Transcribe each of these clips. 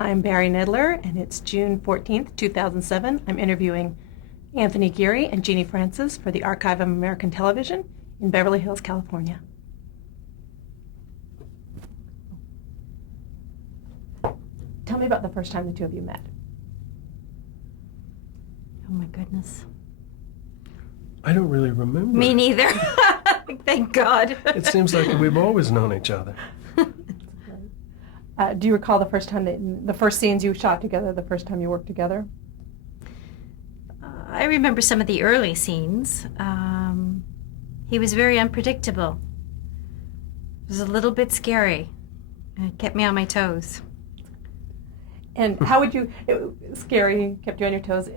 I'm Barry Nedler, and it's June 14th, 2007. I'm interviewing Anthony Geary and Genie Francis for the Archive of American Television in Beverly Hills, California. Tell me about the first time the two of you met. Oh my goodness. I don't really remember. Me neither. Thank God. It seems like we've always known each other. Do you recall the first time the first scenes you shot together, the first time you worked together? I remember some of the early scenes. He was very unpredictable. It was a little bit scary. It kept me on my toes. And how would you, scary, kept you on your toes,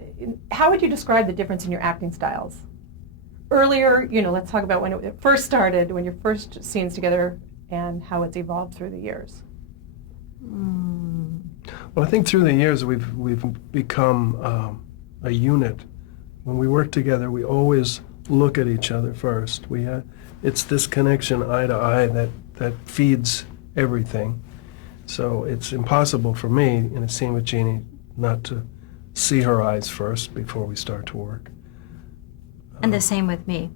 how would you describe the difference in your acting styles? Earlier, let's talk about when it first started, when your first scenes together, and how it's evolved through the years. Well, I think through the years we've become a unit. When we work together, we always look at each other first. It's this connection eye to eye that feeds everything. So it's impossible for me in a scene with Genie not to see her eyes first before we start to work. And the same with me.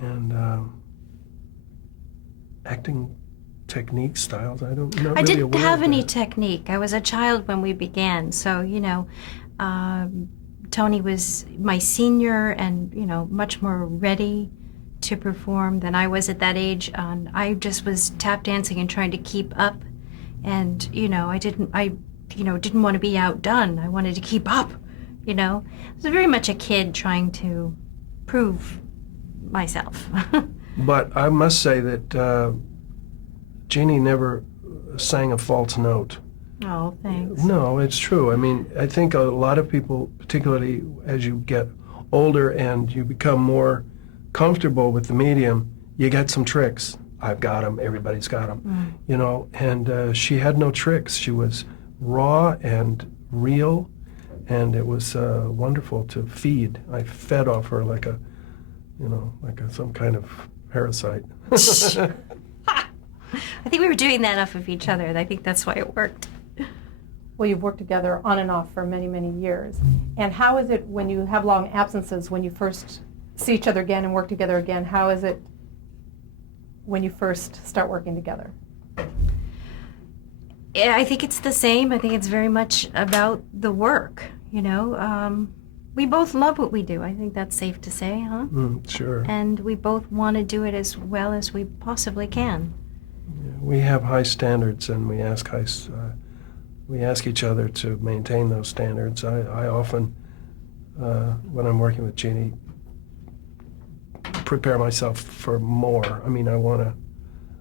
And acting technique styles, I don't know. I didn't have any technique. I was a child when we began, so Tony was my senior and much more ready to perform than I was at that age. I just was tap dancing and trying to keep up, and I didn't want to be outdone. I wanted to keep up. I was very much a kid trying to prove myself. But I must say that Genie never sang a false note. Oh, thanks. No, it's true. I mean, I think a lot of people, particularly as you get older and you become more comfortable with the medium, you get some tricks. I've got them. Everybody's got them. And she had no tricks. She was raw and real, and it was wonderful to feed. I fed off her like some kind of parasite. I think we were doing that off of each other, and I think that's why it worked. Well, you've worked together on and off for many, many years. And how is it when you have long absences, when you first see each other again and work together again, how is it when you first start working together? I think it's the same. I think it's very much about the work, We both love what we do. I think that's safe to say, huh? Sure. And we both want to do it as well as we possibly can. Yeah, we have high standards, and we ask each other to maintain those standards. I often, when I'm working with Genie, prepare myself for more. I mean, I don't want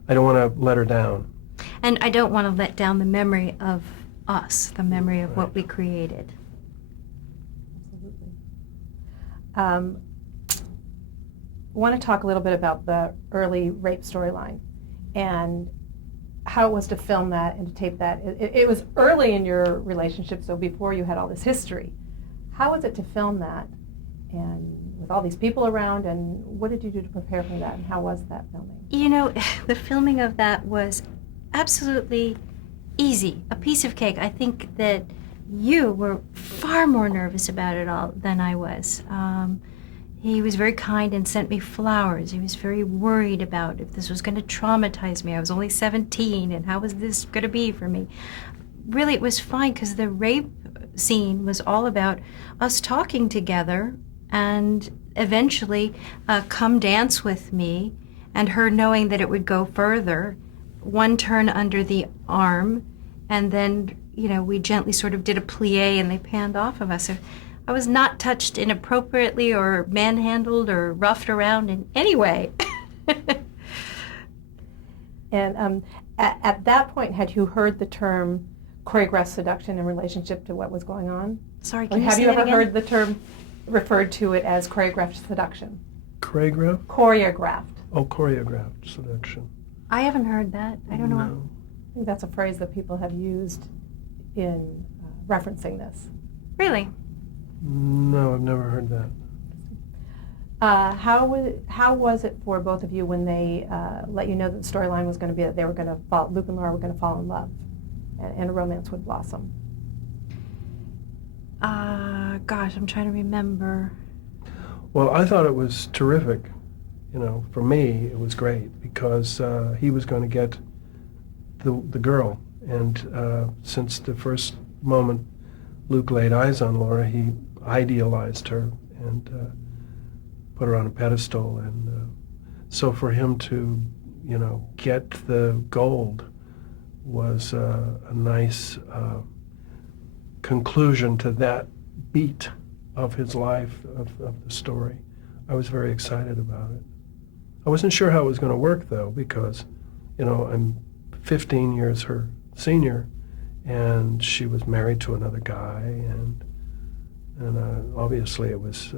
to let her down. And I don't want to let down the memory of us, the memory of what we created. Absolutely. I want to talk a little bit about the early rape storyline and how it was to film that and to tape that. It was early in your relationship, so before you had all this history. How was it to film that, and with all these people around, and what did you do to prepare for that, and how was that filming? The filming of that was absolutely easy, a piece of cake. I think that you were far more nervous about it all than I was. He was very kind and sent me flowers. He was very worried about if this was going to traumatize me. I was only 17, and how was this going to be for me? Really, it was fine, because the rape scene was all about us talking together and eventually come dance with me, and her knowing that it would go further. One turn under the arm, and then, we gently sort of did a plie, and they panned off of us. So I was not touched inappropriately or manhandled or roughed around in any way. And at that point, had you heard the term choreographed seduction in relationship to what was going on? Sorry, can you have say you that ever again? heard the term referred to it as choreographed seduction? Choreographed? Choreographed. Oh, choreographed seduction. I haven't heard that. I don't know. No. I think that's a phrase that people have used in referencing this. Really? No, I've never heard that. How was it for both of you when they let you know that the storyline was going to be that they were going to fall, Luke and Laura were going to fall in love? and a romance would blossom? Gosh, I'm trying to remember. Well, I thought it was terrific. For me, it was great because he was going to get the girl. And since the first moment Luke laid eyes on Laura, he idealized her and put her on a pedestal. And so for him to, get the gold was a nice conclusion to that beat of his life, of the story. I was very excited about it. I wasn't sure how it was going to work, though, because, I'm 15 years her senior, and she was married to another guy, and obviously it was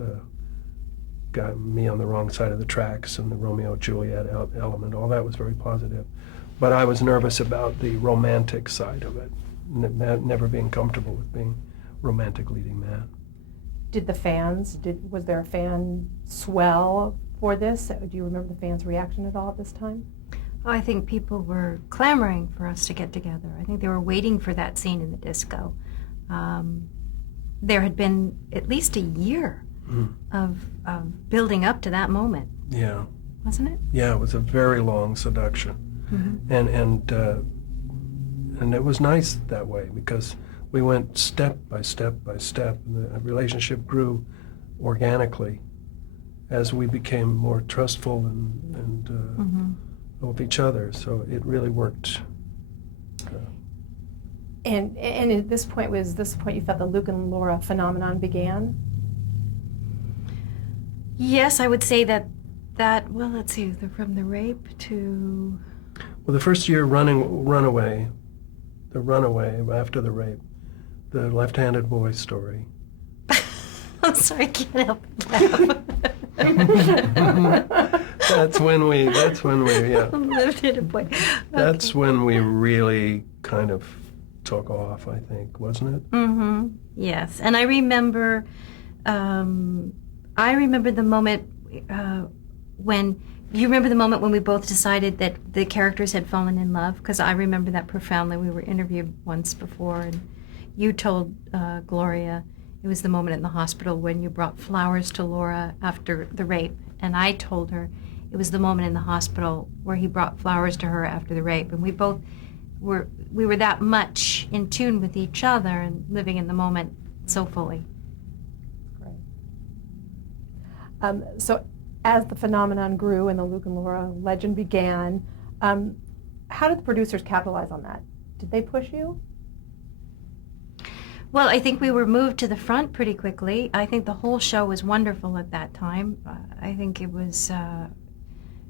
got me on the wrong side of the tracks, and the Romeo-Juliet element, all that was very positive. But I was nervous about the romantic side of it, never being comfortable with being romantic leading man. Did the fans, was there a fan swell for this? Do you remember the fans' reaction at all at this time? Oh, I think people were clamoring for us to get together. I think they were waiting for that scene in the disco. There had been at least a year of building up to that moment. Yeah. Wasn't it? Yeah, it was a very long seduction. Mm-hmm. And it was nice that way because we went step by step by step, and the relationship grew organically as we became more trustful and of each other. So it really worked. And at this point, you felt the Luke and Laura phenomenon began? Yes, I would say that, well, let's see, from the rape to... Well, the first year runaway after the rape, the left-handed boy story. I'm sorry, I can't help but laugh. That's when we, yeah. Left-handed boy. Okay. That's when we really kind of took off, I think, wasn't it? Mm-hmm. Yes, and I remember the moment when... You remember the moment when we both decided that the characters had fallen in love? Because I remember that profoundly. We were interviewed once before, and you told Gloria it was the moment in the hospital when you brought flowers to Laura after the rape. And I told her it was the moment in the hospital where he brought flowers to her after the rape. And we both were that much in tune with each other and living in the moment so fully. Right. So as the phenomenon grew and the Luke and Laura legend began, how did the producers capitalize on that? Did they push you? Well, I think we were moved to the front pretty quickly. I think the whole show was wonderful at that time. I think it was,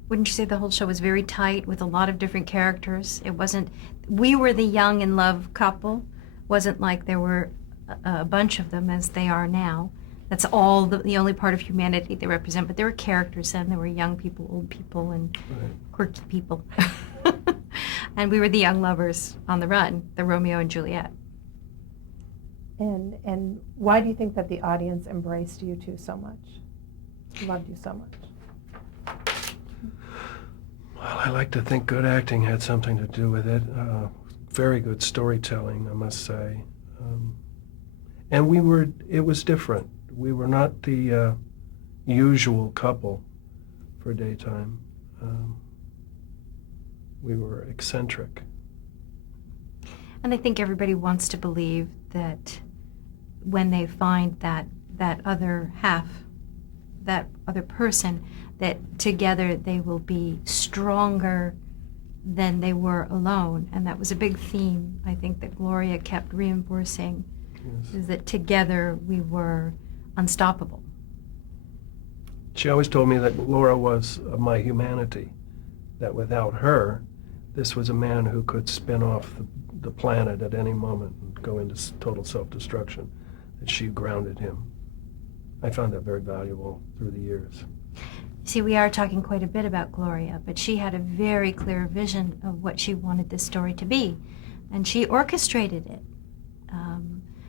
wouldn't you say the whole show was very tight with a lot of different characters? It wasn't, we were the young in love couple. Wasn't like there were a bunch of them as they are now. That's all the only part of humanity they represent. But there were characters then. There were young people, old people, and quirky people. And we were the young lovers on the run, the Romeo and Juliet. And why do you think that the audience embraced you two so much, loved you so much? Well, I like to think good acting had something to do with it. Very good storytelling, I must say. And it was different. We were not the usual couple for daytime. We were eccentric. And I think everybody wants to believe that when they find that other half, that other person, that together they will be stronger than they were alone. And that was a big theme, I think, that Gloria kept reinforcing, is that together we were unstoppable. She always told me that Laura was my humanity, that without her, this was a man who could spin off the planet at any moment and go into total self-destruction, that she grounded him. I found that very valuable through the years. See, we are talking quite a bit about Gloria, but she had a very clear vision of what she wanted this story to be, and she orchestrated it.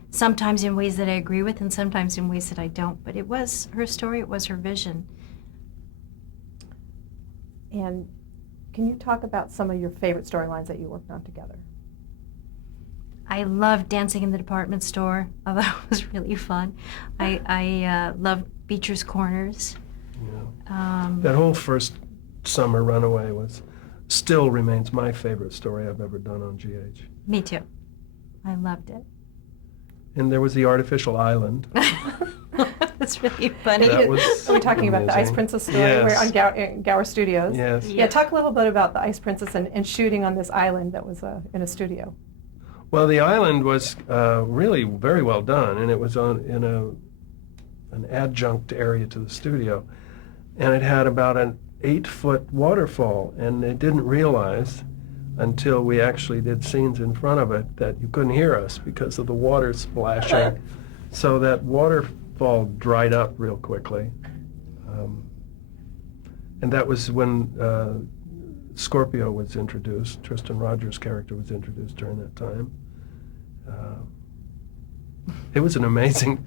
Sometimes in ways that I agree with and sometimes in ways that I don't, but it was her story, it was her vision. And can you talk about some of your favorite storylines that you worked on together? I loved dancing in the department store, although it was really fun. I loved Beecher's Corners. Yeah. That whole first summer runaway still remains my favorite story I've ever done on GH. Me too. I loved it. And there was the artificial island. That's really funny. That was Are we talking about the Ice amazing. Princess story? Yes. We're on Gower Studios. Yes. Yeah, talk a little bit about the Ice Princess and shooting on this island that was in a studio. Well, the island was really very well done, and it was in an adjunct area to the studio, and it had about an 8-foot waterfall, and they didn't realize until we actually did scenes in front of it that you couldn't hear us because of the water splashing. So that waterfall dried up real quickly, and that was when Scorpio was introduced. Tristan Rogers' character was introduced during that time. It was amazing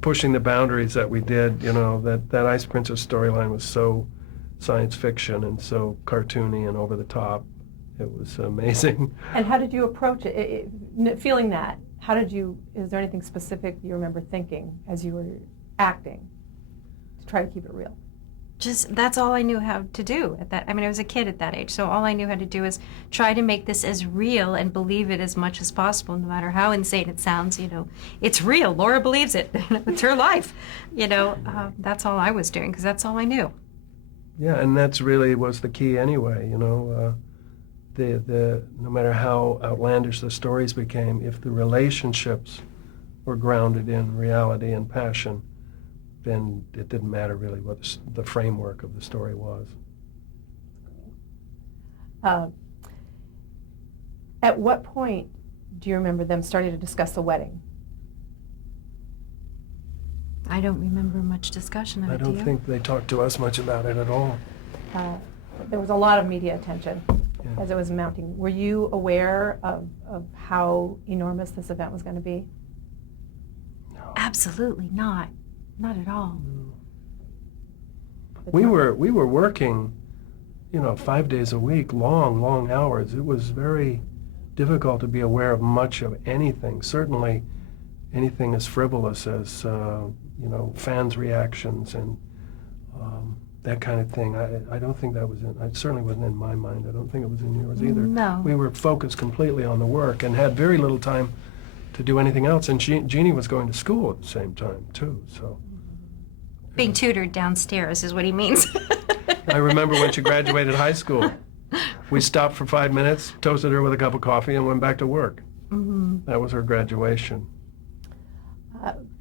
pushing the boundaries that we did. You know, that Ice Princess storyline was so science fiction and so cartoony and over the top. It was amazing. And how did you approach it? Feeling that, is there anything specific you remember thinking as you were acting to try to keep it real? Just, that's all I knew how to do at that. I mean, I was a kid at that age, so all I knew how to do is try to make this as real and believe it as much as possible, no matter how insane it sounds. You know, it's real. Laura believes it. It's her life. You know, that's all I was doing because that's all I knew. Yeah, and that's really was the key anyway. You know, no matter how outlandish the stories became, if the relationships were grounded in reality and passion, then it didn't matter really what the framework of the story was. At what point do you remember them starting to discuss the wedding? I don't remember much discussion of it. I don't think they talked to us much about it at all. There was a lot of media attention Yeah. as it was mounting. Were you aware of how enormous this event was going to be? No. Absolutely not. Not at all. We were working, 5 days a week, long hours. It was very difficult to be aware of much of anything. Certainly, anything as frivolous as fans' reactions and that kind of thing. I don't think that was it certainly wasn't in my mind. I don't think it was in yours either. No. We were focused completely on the work and had very little time to do anything else. And Genie was going to school at the same time too. So Being tutored downstairs is what he means. I remember when she graduated high school, we stopped for 5 minutes, toasted her with a cup of coffee, and went back to work. Mm-hmm. That was her graduation.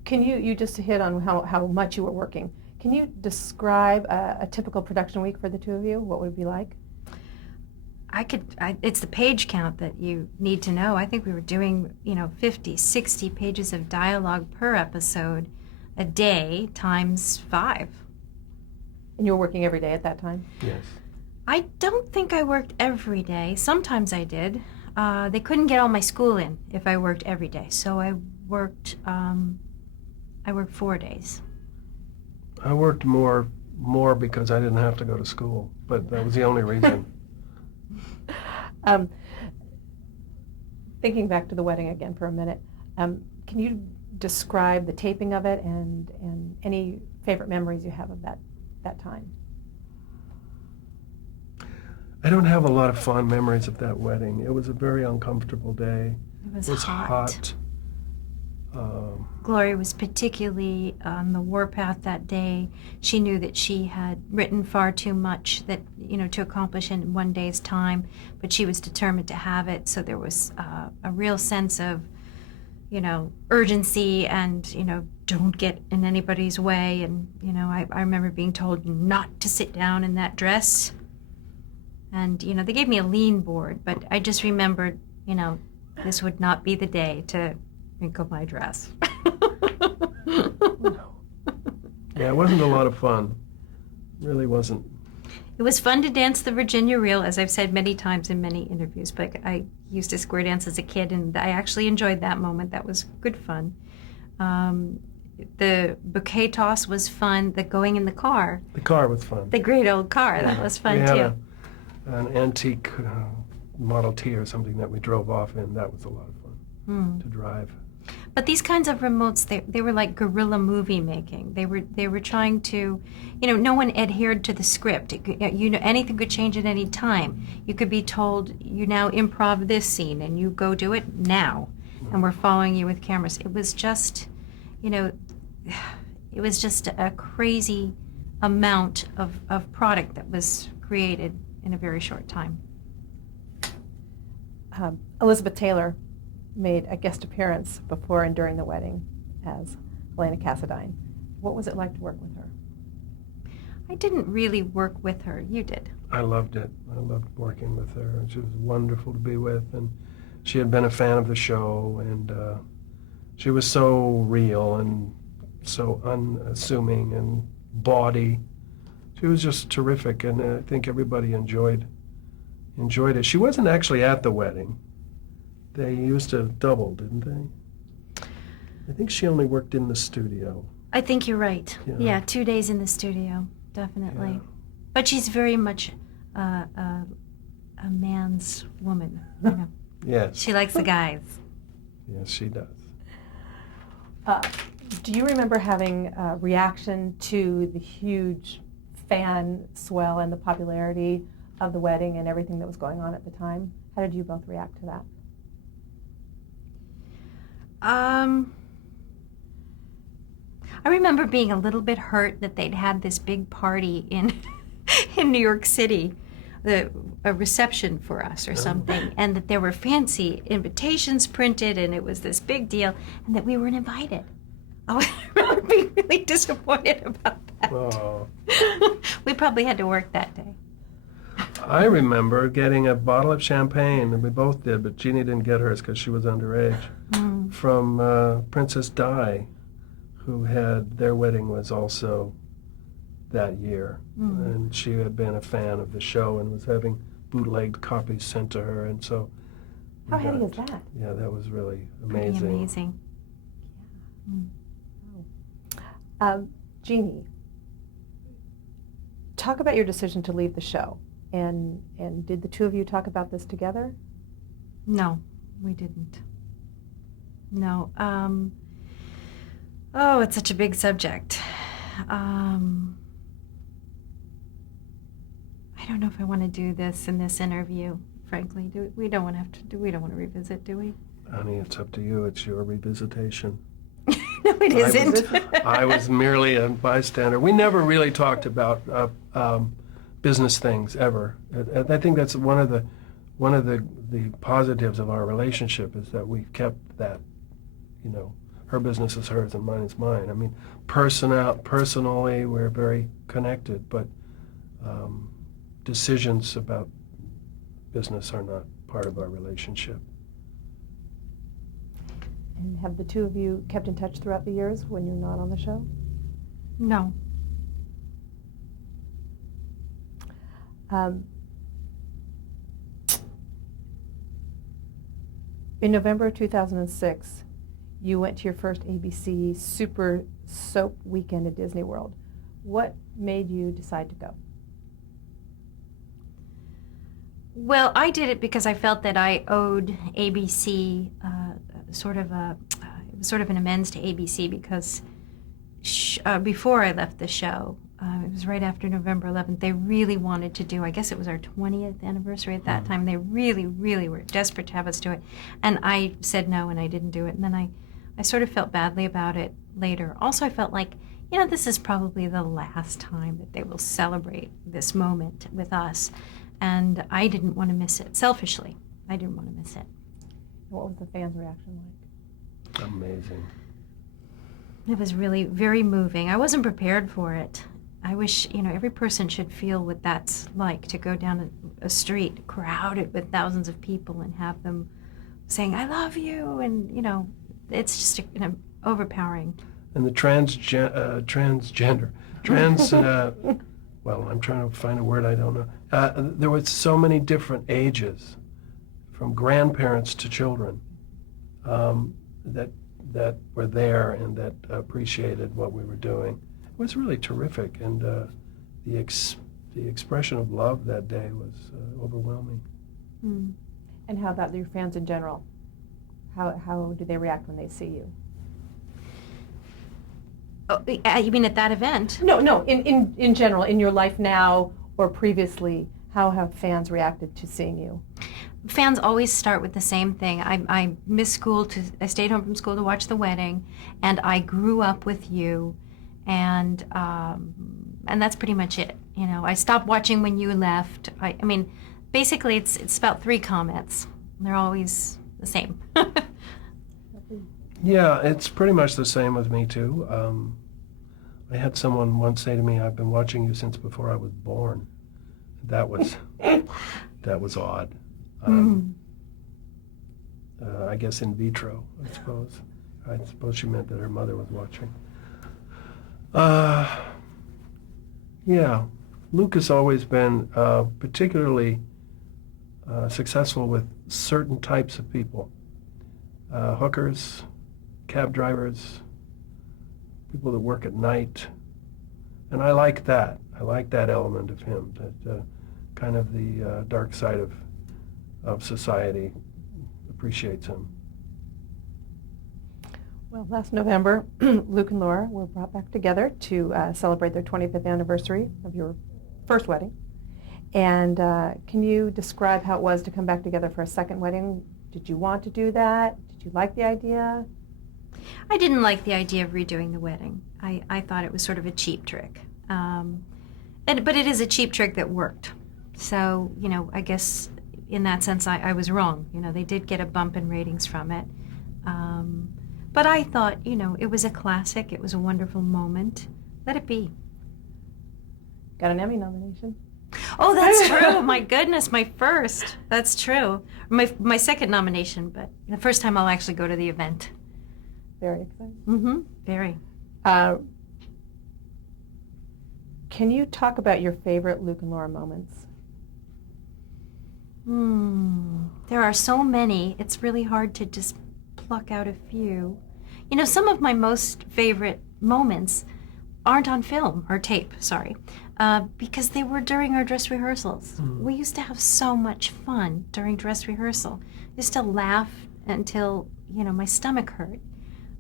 Can you just hit on how much you were working? Can you describe a typical production week for the two of you? What would it be like? It's the page count that you need to know. I think we were doing, 50, 60 pages of dialogue per episode a day times 5. And you were working every day at that time? Yes. I don't think I worked every day. Sometimes I did. They couldn't get all my school in if I worked every day. So I worked 4 days. I worked more because I didn't have to go to school, but that was the only reason. Thinking back to the wedding again for a minute, can you describe the taping of it and any favorite memories you have of that time? I don't have a lot of fond memories of that wedding. It was a very uncomfortable day. It was hot. Gloria was particularly on the warpath that day. She knew that she had written far too much to accomplish in one day's time, but she was determined to have it. So there was a real sense of, urgency and, don't get in anybody's way. And, I remember being told not to sit down in that dress. And, they gave me a lean board, but I just remembered, this would not be the day to wrinkle my dress. Yeah, it wasn't a lot of fun. It really wasn't. It was fun to dance the Virginia Reel, as I've said many times in many interviews, but I used to square dance as a kid, and I actually enjoyed that moment. That was good fun. The bouquet toss was fun. The going in the car. The car was fun. The great old car, that was fun we too. had an antique Model T or something that we drove off in. That was a lot of fun to drive. But these kinds of remotes, they were like guerrilla movie making. They were trying to, no one adhered to the script. Anything could change at any time. You could be told, you now improv this scene, and you go do it now. And we're following you with cameras. It was just, it was just a crazy amount of product that was created in a very short time. Elizabeth Taylor made a guest appearance before and during the wedding as Helena Cassadine. What was it like to work with her? I didn't really work with her. You did. I loved it. I loved working with her. She was wonderful to be with, and she had been a fan of the show, and she was so real and so unassuming and bawdy. She was just terrific, and I think everybody enjoyed it. She wasn't actually at the wedding. They used to double, didn't they? I think she only worked in the studio. I think you're right. Yeah. Yeah, 2 days in the studio, definitely. Yeah. But she's very much a man's woman. Yes. She likes the guys. Yes, she does. Do you remember having a reaction to the huge fan swell and the popularity of the wedding and everything that was going on at the time? How did you both react to that? I remember being a little bit hurt that they'd had this big party in New York City, a reception for us or something, and that there were fancy invitations printed, and it was this big deal, and that we weren't invited. I remember being really disappointed about that. Oh. We probably had to work that day. I remember getting a bottle of champagne, and we both did, but Genie didn't get hers because she was underage, from Princess Di, who had, their wedding was also that year. And she had been a fan of the show and was having bootlegged copies sent to her, and so... How heady is that? Yeah, that was really Pretty amazing. amazing. Genie, talk about your decision to leave the show. And did the two of you talk about this together? No, we didn't. No. Oh, it's such a big subject. I don't know if I want to do this in this interview, frankly. We don't want to revisit, do we? Honey, it's up to you. It's your revisitation. No, it isn't. I was merely a bystander. We never really talked about business things ever. I think that's one of the positives of our relationship is that we've kept that, her business is hers and mine is mine. I mean, personally, we're very connected, but decisions about business are not part of our relationship. And have the two of you kept in touch throughout the years when you're not on the show? No. In November of 2006, you went to your first ABC Super Soap Weekend at Disney World. What made you decide to go? Well, I did it because I felt that I owed ABC sort of an amends to ABC because before I left the show, it was right after November 11th, they really wanted to do, I guess it was our 20th anniversary at that time. They really, really were desperate to have us do it. And I said no, and I didn't do it. And then I sort of felt badly about it later. Also, I felt like, this is probably the last time that they will celebrate this moment with us. And I didn't want to miss it. Selfishly, I didn't want to miss it. What was the fans' reaction like? Amazing. It was really very moving. I wasn't prepared for it. I wish, every person should feel what that's like, to go down a street crowded with thousands of people and have them saying, I love you, and, it's just overpowering. And the well, I'm trying to find a word I don't know. There were so many different ages, from grandparents to children, that were there and that appreciated what we were doing. It was really terrific, and the expression of love that day was overwhelming. Mm. And how about your fans in general? How do they react when they see you? Oh, you mean at that event? No, in general, in your life now or previously, how have fans reacted to seeing you? Fans always start with the same thing. I missed school I stayed home from school to watch the wedding, and I grew up with you, and that's pretty much it. You know, I stopped watching when you left. I mean, basically, it's about 3 comments. They're always the same. Yeah, it's pretty much the same with me too. I had someone once say to me, "I've been watching you since before I was born." That was odd. I guess in vitro, I suppose. I suppose she meant that her mother was watching. Yeah, Luke has always been particularly successful with certain types of people. Hookers, cab drivers, people that work at night. And I like that. I like that element of him, that kind of the dark side of society appreciates him. Well, last November, Luke and Laura were brought back together to celebrate their 25th anniversary of your first wedding. And can you describe how it was to come back together for a second wedding? Did you want to do that? Did you like the idea? I didn't like the idea of redoing the wedding. I thought it was sort of a cheap trick. But it is a cheap trick that worked. So, you know, I guess in that sense I was wrong. You know, they did get a bump in ratings from it. But I thought, you know, it was a classic. It was a wonderful moment. Let it be. Got an Emmy nomination. Oh, that's true. My goodness, my first. That's true. My second nomination, but the first time I'll actually go to the event. Very exciting. Mm-hmm. Very. Can you talk about your favorite Luke and Laura moments? There are so many. It's really hard to just pluck out a few. You know, some of my most favorite moments aren't on film, or tape, sorry, because they were during our dress rehearsals. We used to have so much fun during dress rehearsal. I used to laugh until, you know, my stomach hurt.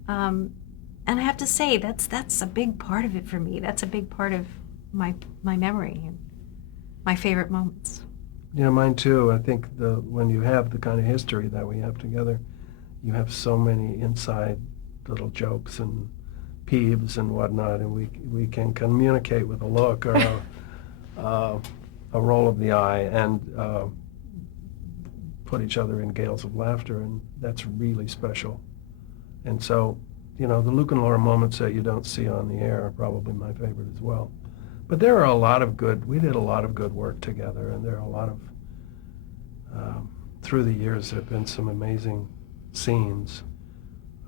And I have to say, that's a big part of it for me. That's a big part of my memory and my favorite moments. Yeah, mine too. I think when you have the kind of history that we have together, you have so many inside little jokes and peeves and whatnot, and we can communicate with a look or a roll of the eye and put each other in gales of laughter, and that's really special. And so, you know, the Luke and Laura moments that you don't see on the air are probably my favorite as well. But there are we did a lot of good work together, and there are a lot of, through the years, there have been some amazing scenes.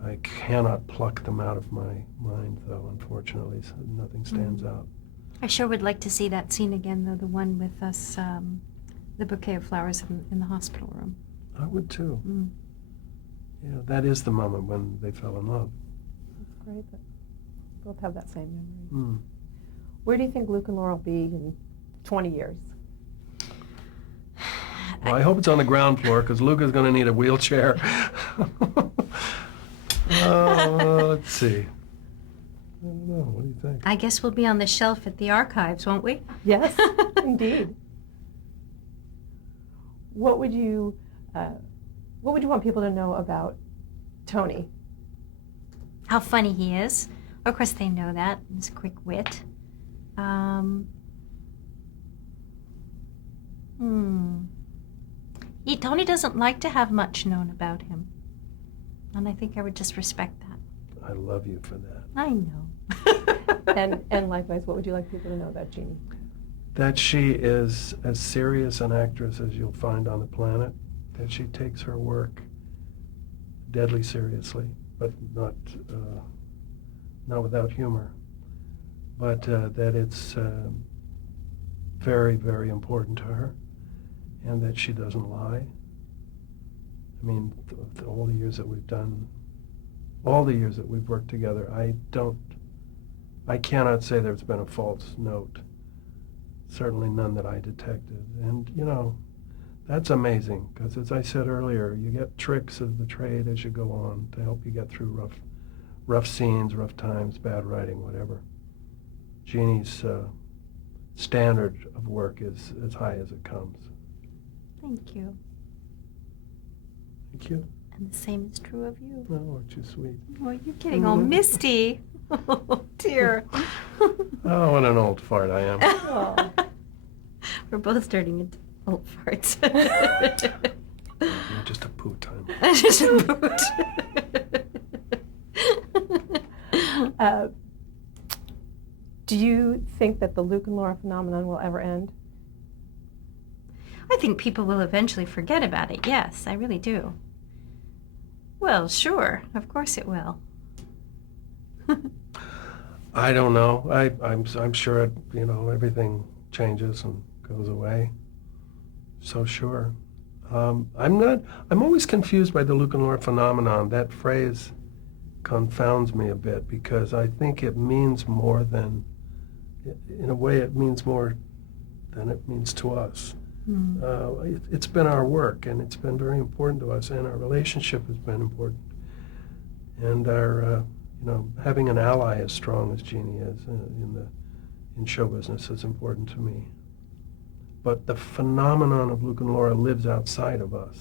I cannot pluck them out of my mind, though, unfortunately, so nothing stands out. I sure would like to see that scene again, though, the one with us, the bouquet of flowers in the hospital room. I would, too. Yeah, that is the moment when they fell in love. That's great that both have that same memory. Where do you think Luke and Laura will be in 20 years? Well, I hope it's on the ground floor, because Luke is going to need a wheelchair. Let's see. I don't know. What do you think? I guess we'll be on the shelf at the archives, won't we? Yes, indeed. What would you want people to know about Tony? How funny he is. Of course, they know that. His quick wit. Tony doesn't like to have much known about him. And I think I would just respect that. I love you for that. I know. And likewise, what would you like people to know about Genie? That she is as serious an actress as you'll find on the planet, that she takes her work deadly seriously, but not without humor, but that it's very, very important to her, and that she doesn't lie. I mean, all the years that we've done, all the years that we've worked together, I cannot say there's been a false note. Certainly none that I detected. And, you know, That's amazing, because as I said earlier, you get tricks of the trade as you go on to help you get through rough scenes, rough times, bad writing, whatever. Genie's standard of work is as high as it comes. Thank you. Thank you. And the same is true of you. Oh, aren't you sweet? Well, you're getting all misty. Oh, dear. Oh, what an old fart I am. Oh. We're both turning into old farts. You're just a poo time. Just a boot. Do you think that the Luke and Laura phenomenon will ever end? I think people will eventually forget about it, yes, I really do. Well, sure, of course it will. I don't know. I'm sure everything changes and goes away. So sure. I'm always confused by the Luke and Laura phenomenon. That phrase confounds me a bit, because I think it means more than, in a way it means more than it means to us. It's been our work, and it's been very important to us, and our relationship has been important. And our, having an ally as strong as Genie is in show business is important to me. But the phenomenon of Luke and Laura lives outside of us.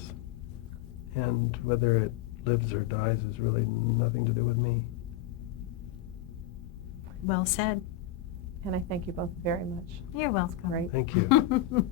And whether it lives or dies is really nothing to do with me. Well said. And I thank you both very much. You're welcome. Great. Thank you.